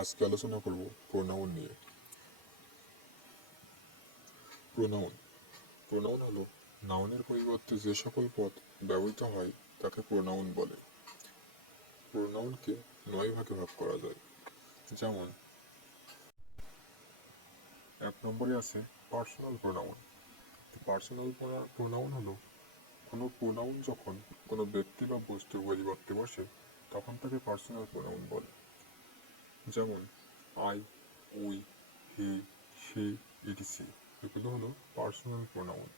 আজকে আলোচনা করব প্রোনাউন নিয়ে। প্রোনাউন প্রোনাউন হলো নাউনের পরিবর্তে যে সকল পদ ব্যবহৃত হয় তাকে প্রোনাউন বলে। প্রোনাউনকে 9 ভাগে ভাগ করা যায়। যেমন 1 নম্বরে আছে পার্সোনাল প্রোনাউন। পার্সোনাল প্রোনাউন হলো কোনো প্রোনাউন যখন কোনো ব্যক্তি বা বস্তুর পরিবর্তে বসে তখন তাকে পার্সোনাল প্রোনাউন বলে। যেমন I, we, he, she, etc এগুলো হলো পার্সোনাল প্রোনাউন।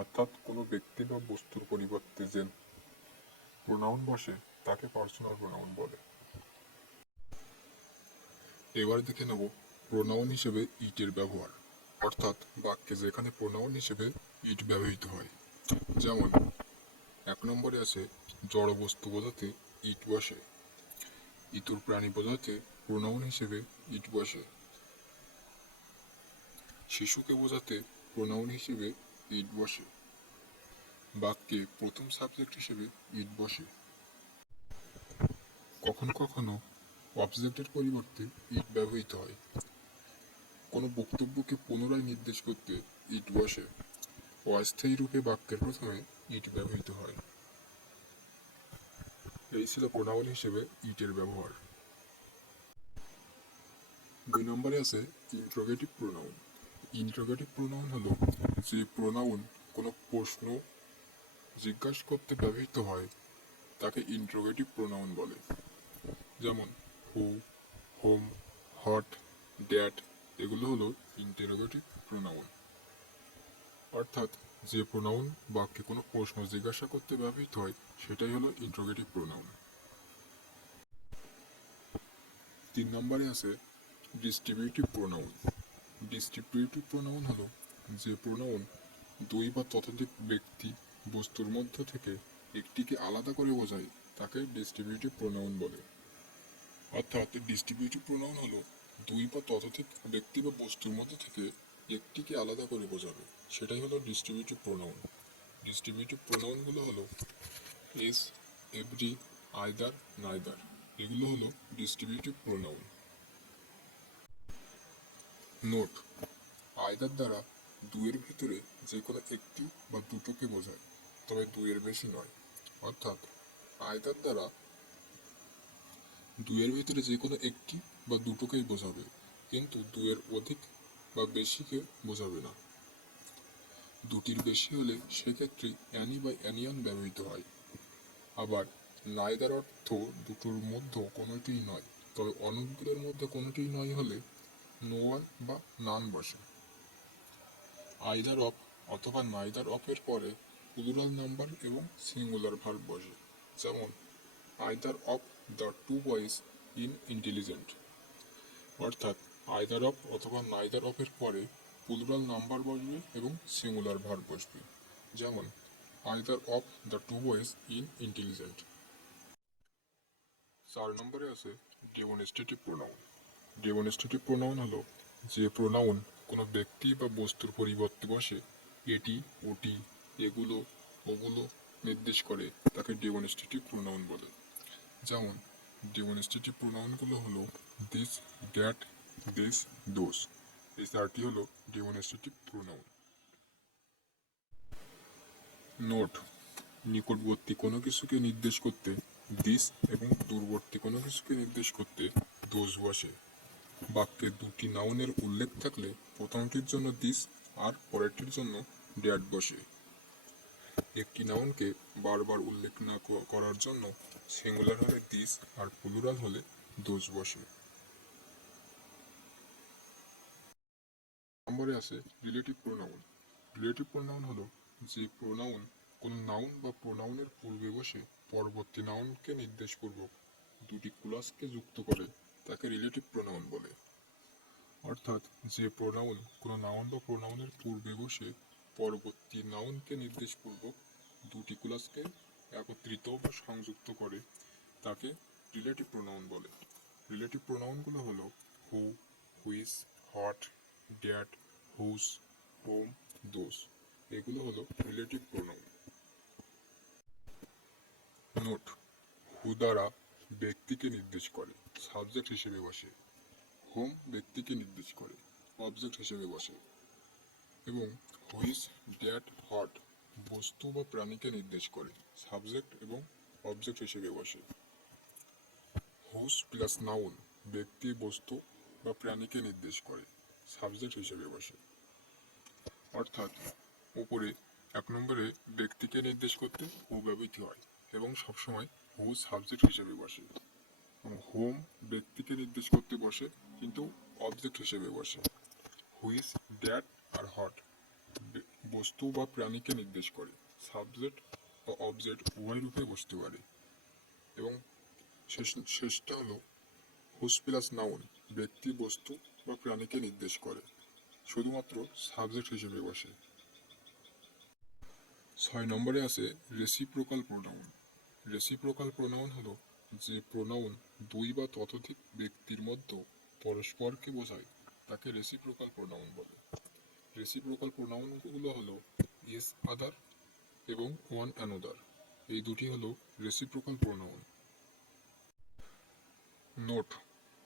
অর্থাৎ কোনো ব্যক্তি বা বস্তুর পরিবর্তে যে প্রোনাউন বসে তাকে পার্সোনাল প্রোনাউন বলে। এবার দেখে নেব প্রোনাউন হিসেবে ইটের ব্যবহার, অর্থাৎ বাক্যে যেখানে প্রোনাউন হিসেবে ইট ব্যবহৃত হয়। যেমন 1 নম্বরে আছে জড় বস্তু বোঝাতে ইট বসে। ইতর প্রাণী বোঝাতে প্রোনাউন হিসেবে ইট বসে। শিশুকে বোঝাতে প্রোনাউন হিসেবে ইট বসে। বাক্যে প্রথম সাবজেক্ট হিসেবে ইট বসে। কখনো কখনো অবজেক্টের পরিবর্তে ইট ব্যবহৃত হয়। কোনো বক্তব্যকে পুনরায় নির্দেশ করতে ইট বসে। অস্থায়ী রূপে বাক্যের প্রথমে ইট ব্যবহৃত হয়। এই ছিল প্রোনাউন হিসেবে ইটের ব্যবহার। 2 নম্বরে আছে ইন্টারোগেটিভ প্রোনাউন। ইন্টারোগেটিভ প্রোনাউন হলো যে প্রোনাউন কোনো প্রশ্ন জিজ্ঞাসা করতে ব্যবহৃত হয় তাকে ইন্টারোগেটিভ প্রোনাউন বলে। যেমন হু, হোম, হট, ড্যাট এগুলো হলো ইন্টারোগেটিভ প্রোনাউন। অর্থাৎ যে প্রোনাউন বাক্যে কোনো প্রশ্ন জিজ্ঞাসা করতে ব্যবহৃত হয় সেটাই হলো ইন্টারোগেটিভ প্রোনাউন। 3 নম্বরে আছে ডিস্ট্রিবিউটিভ প্রোনাউন। ডিস্ট্রিবিউটিভ প্রোনাউন হলো যে প্রোনাউন দুই বা ততোধিক ব্যক্তি বস্তুর মধ্য থেকে একটিকে আলাদা করে বোঝায় তাকে ডিস্ট্রিবিউটিভ প্রোনাউন বলে। অর্থাৎ ডিস্ট্রিবিউটিভ প্রোনাউন হলো দুই বা ততোধিক ব্যক্তি বা বস্তুর মধ্যে থেকে একটিকে আলাদা করে বোঝাবে, সেটাই হলো ডিস্ট্রিবিউটিভ প্রোনাউন। ডিস্ট্রিবিউটিভ প্রোনাউনগুলো হলো এস, এভরি, আইদার, নাইদার এগুলো হলো ডিস্ট্রিবিউটিভ প্রোনাউন। নোট: আইদার দ্বারা দুইয়ের ভিতরে যে কোনো একটি বা দুটোকে বোঝায়, তবে দুইয়ের বেশি নয়। অর্থাৎ আইদার দ্বারা দুইয়ের ভিতরে যে কোনো একটি বা দুটোকেই বোঝাবে, কিন্তু দুইয়ের অধিক বা বেশিকে বোঝাবে না। দুটির বেশি হলে সেক্ষেত্রে অ্যানি বা অ্যানিয়ান ব্যবহৃত হয়। আবার নাইদার অর্থ দুটোর মধ্যে কোনোটিই নয়, তবে অনেকগুলোর মধ্যে কোনোটিই নয় হলে নো ওয়ান বা নান বসে। আইদার অফ অথবা নাইদার অফ এর পরে প্লুরাল নাম্বার এবং সিঙ্গুলার ভার্ব বসে। যেমন either of the two boys in intelligent. অর্থাৎ আইদার অফ অথবা নাইদার অফ এর পরে প্লুরাল নাম্বার বসবে এবং সিঙ্গুলার ভার্ব বসবে। যেমন either of the two boys in intelligent. 4 নম্বরে আছে ডেমনস্ট্রেটিভ প্রোনাউন। ডেমনস্ট্রেটিভ প্রোনাউন হলো যে প্রোনাউন কোনো ব্যক্তি বা বস্তুর পরিবর্তে বসে এটি, ওটি, এগুলো, ওগুলো নির্দেশ করে তাকে ডেমনস্ট্রেটিভ প্রোনাউন বলে। যেমন ডেমনস্ট্রেটিভ প্রোনাউনগুলো হলো দিস, দ্যাট, দিস, দোস। এই 4টি হলো ডেমনস্ট্রেটিভ প্রোনাউন। নোট: নিকটবর্তী কোনো কিছুকে নির্দেশ করতে দিস এবং দূরবর্তী কোনো কিছুকে নির্দেশ করতে দোস বসে। বাক্যে দুটি নাউনের উল্লেখ থাকলে প্রথমটির জন্য দিস আর পরেরটির জন্য দ্যাট বসে। একটি নাউনকে বারবার উল্লেখ না করার জন্য সিঙ্গুলার হলে দিস আর প্লুরাল হলে দোস বসে। নম্বরে আছে রিলেটিভ প্রোনাউন। রিলেটিভ প্রোনাউন হলো যে প্রোনাউন কোনো নাউন বা প্রোনাউনের পূর্বে বসে পরবর্তী নাউনকে নির্দেশপূর্বক দুটি ক্লজকে যুক্ত করে তাকে রিলেটিভ প্রোনাউন বলে। অর্থাৎ যে প্রোনাউন কোনো নাউন বা প্রোনাউনের পূর্বে বসে পরবর্তী নাউনকে নির্দেশপূর্বক দুটি ক্লজকে একত্রিত বা সংযুক্ত করে তাকে রিলেটিভ প্রোনাউন বলে। রিলেটিভ প্রোনাউনগুলো হলো who, which, what, that, whose, whom, those এগুলো হলো রিলেটিভ প্রোনাউন। নোট: হু দ্বারা ব্যক্তিকে নির্দেশ করে, সাবজেক্ট হিসেবে বসে। হোম ব্যক্তিকে নির্দেশ করে, অবজেক্ট হিসেবে বসে। এবং হুইচ, দ্যাট, হোয়াট বস্তু বা প্রাণীকে নির্দেশ করে, সাবজেক্ট এবং অবজেক্ট হিসেবে বসে। হুজ প্লাস নাউন ব্যক্তি, বস্তু বা প্রাণীকে নির্দেশ করে, সাবজেক্ট হিসেবে বসে। অর্থাৎ উপরে 1 নম্বরে ব্যক্তিকে নির্দেশ করতে হু ব্যবহৃত হয় এবং সবসময় হু সাবজেক্ট হিসেবে বসে। হোম ব্যক্তিকে নির্দেশ করতে বসে কিন্তু অবজেক্ট হিসেবে বসে। হুইচ, দ্যাট আর হট বস্তু বা প্রাণীকে নির্দেশ করে, সাবজেক্ট বা অবজেক্ট উভয় রূপে বসতে পারে। এবং শেষটা হলো হুজ প্লাস নাউন ব্যক্তি, বস্তু বা প্রাণীকে নির্দেশ করে, শুধুমাত্র সাবজেক্ট হিসেবে বসে। 6 নম্বরে আছে রেসিপ্রোকাল প্রোনাউন। রেসিপ্রোকাল প্রোনাউন হলো যে প্রোনাউন দুই বা ততোধিক ব্যক্তির মধ্যে পরস্পরকে বোঝায় তাকে রেসিপ্রোকাল প্রোনাউন বলে। রেসিপ্রোকাল প্রোনাউনগুলো হলো ইজ আদার এবং ওয়ান অ্যানাদার, এই দুটি হলো রেসিপ্রোকাল প্রোনাউন। নোট: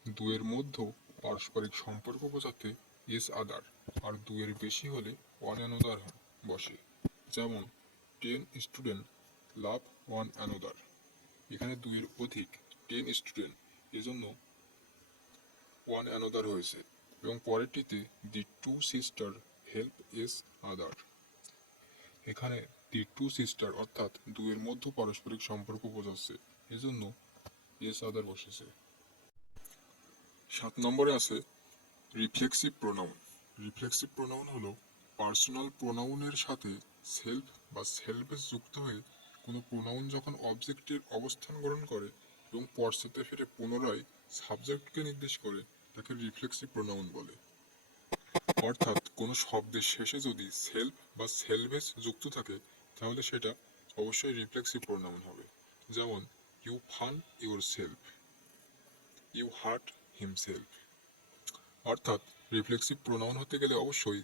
দুয়ের মধ্যে পারস্পরিক সম্পর্ক বোঝাতে ইজ আদার আর দুয়ের বেশি হলে ওয়ান অ্যানাদার বসে। যেমন 10 স্টুডেন্ট লাভ ওয়ান অ্যানাদার, এখানে দুইয়ের অধিক 10 স্টুডেন্ট, এজন্য ওয়ান অ্যানাদার হয়েছে। এবং পরেরটিতে দি টু সিস্টার হেল্প ইজ আদার, এখানে দি টু সিস্টার অর্থাৎ দুইয়ের মধ্যে পারস্পরিক সম্পর্ক বোঝাচ্ছে, এজন্য ইজ আদার বসেছে। 7 নম্বরে আছে রিফ্লেক্সিভ প্রোনাউন। রিফ্লেক্সিভ প্রোনাউন হলো পার্সোনাল প্রোনাউনের সাথে সেলফ বা সেলফেস যুক্ত হয়ে কোনো প্রোনাউন যখন অবজেক্টের অবস্থান গ্রহণ করে এবং পশ্চাতে ফিরে পুনরায় সাবজেক্টকে নির্দেশ করে তাকে রিফ্লেক্সিভ প্রোনাউন বলে। অর্থাৎ কোনো শব্দের শেষে যদি সেলফ বা সেলফেস যুক্ত থাকে তাহলে সেটা অবশ্যই রিফ্লেক্সিভ প্রোনাউন হবে। যেমন you fun yourself, you hurt himself. অর্থাৎ রিফ্লেক্সিভ প্রোনাউন হতে গেলে অবশ্যই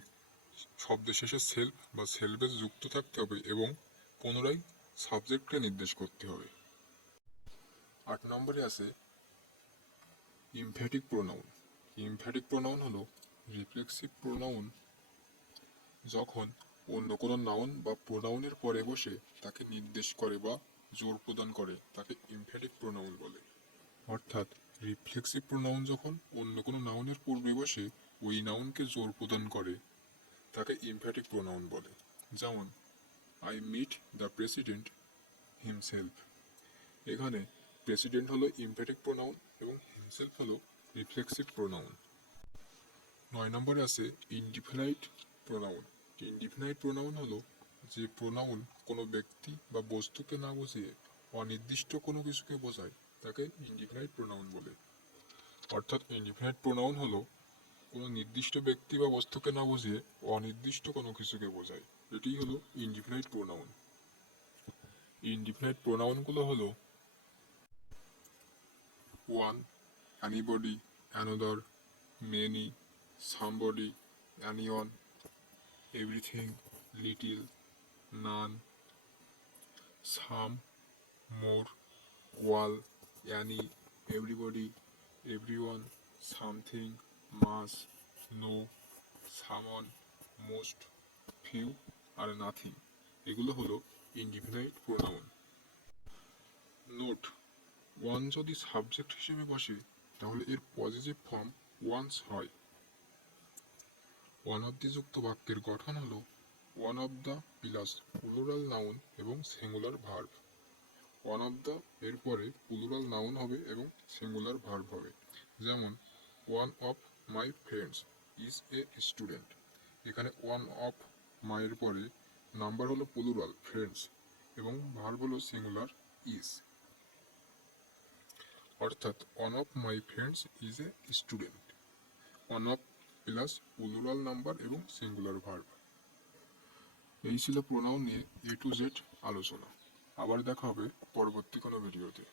শব্দের শেষে সেলফ বা সেলফেস যুক্ত থাকতে হবে এবং পুনরায় সাবজেক্টকে নির্দেশ করতে হবে। 8 নম্বরে আছে এমফ্যাটিক প্রোনাউন। এমফ্যাটিক প্রোনাউন হলো রিফ্লেক্সিভ প্রোনাউন যখন অন্য কোনো নাউন বা প্রোনাউনের পরে বসে তাকে নির্দেশ করে বা জোর প্রদান করে তাকে এমফ্যাটিক প্রোনাউন বলে। অর্থাৎ রিফ্লেক্সিভ প্রোনাউন যখন অন্য কোনো নাউনের পূর্বে বসে ওই নাউনকে জোর প্রদান করে তাকে এমফ্যাটিক প্রোনাউন বলে। যেমন I meet the president himself, এখানে প্রেসিডেন্ট হলো এমফ্যাটিক প্রোনাউন এবং হিমসেলফ হলো রিফ্লেক্সিভ প্রোনাউন। 9 নম্বরে আছে ইনডিফিনাইট প্রোনাউন। ইনডিফিনাইট প্রোনাউন হলো যে প্রোনাউন কোনো ব্যক্তি বা বস্তুকে না বুঝিয়ে অনির্দিষ্ট কোনো কিছুকে বোঝায় তাকে ইনডিফিনাইট প্রোনাউন বলে। অর্থাৎ ইনডিফিনাইট প্রোনাউন হলো কোনো নির্দিষ্ট ব্যক্তি বা বস্তুকে না বুঝিয়ে অনির্দিষ্ট কোনো কিছুকে বোঝায়, এটি হলো ইনডিফিনাইট প্রোনাউন। ইনডিফিনাইট প্রোনাউনগুলো হলো one, anybody, another, many, somebody, anyone, everything, little, none, some, more, all, any, everybody, everyone, something, much, no, someone, most, few আর নাথিং, এগুলো হলো ইনডিফিনাইট প্রোনাউন। নোট: ওয়ান যদি সাবজেক্ট হিসেবে বসে তাহলে এর পজিটিভ ফর্ম ওয়ান্স হয়। ওয়ান অফ দি যুক্ত বাক্যের গঠন হলো one of the plus plural noun এবং singular verb. One of the এর পরে প্লুরাল নাউন হবে এবং সিঙ্গুলার ভার্ব হবে। যেমন one of my friends is a student, এখানে ওয়ান অফ মাইয়ের পরে নাম্বার হলো প্লুরাল ফ্রেন্ডস এবং ভার্ব হলো সিঙ্গুলার ইজ। অর্থাৎ one of my friends is a student, one of plus plural number এবং সিঙ্গুলার ভার্ব। এই ছিল প্রোনাউন নিয়ে A to Z আলোচনা। আবার দেখা হবে পরবর্তী কোনো ভিডিওতে।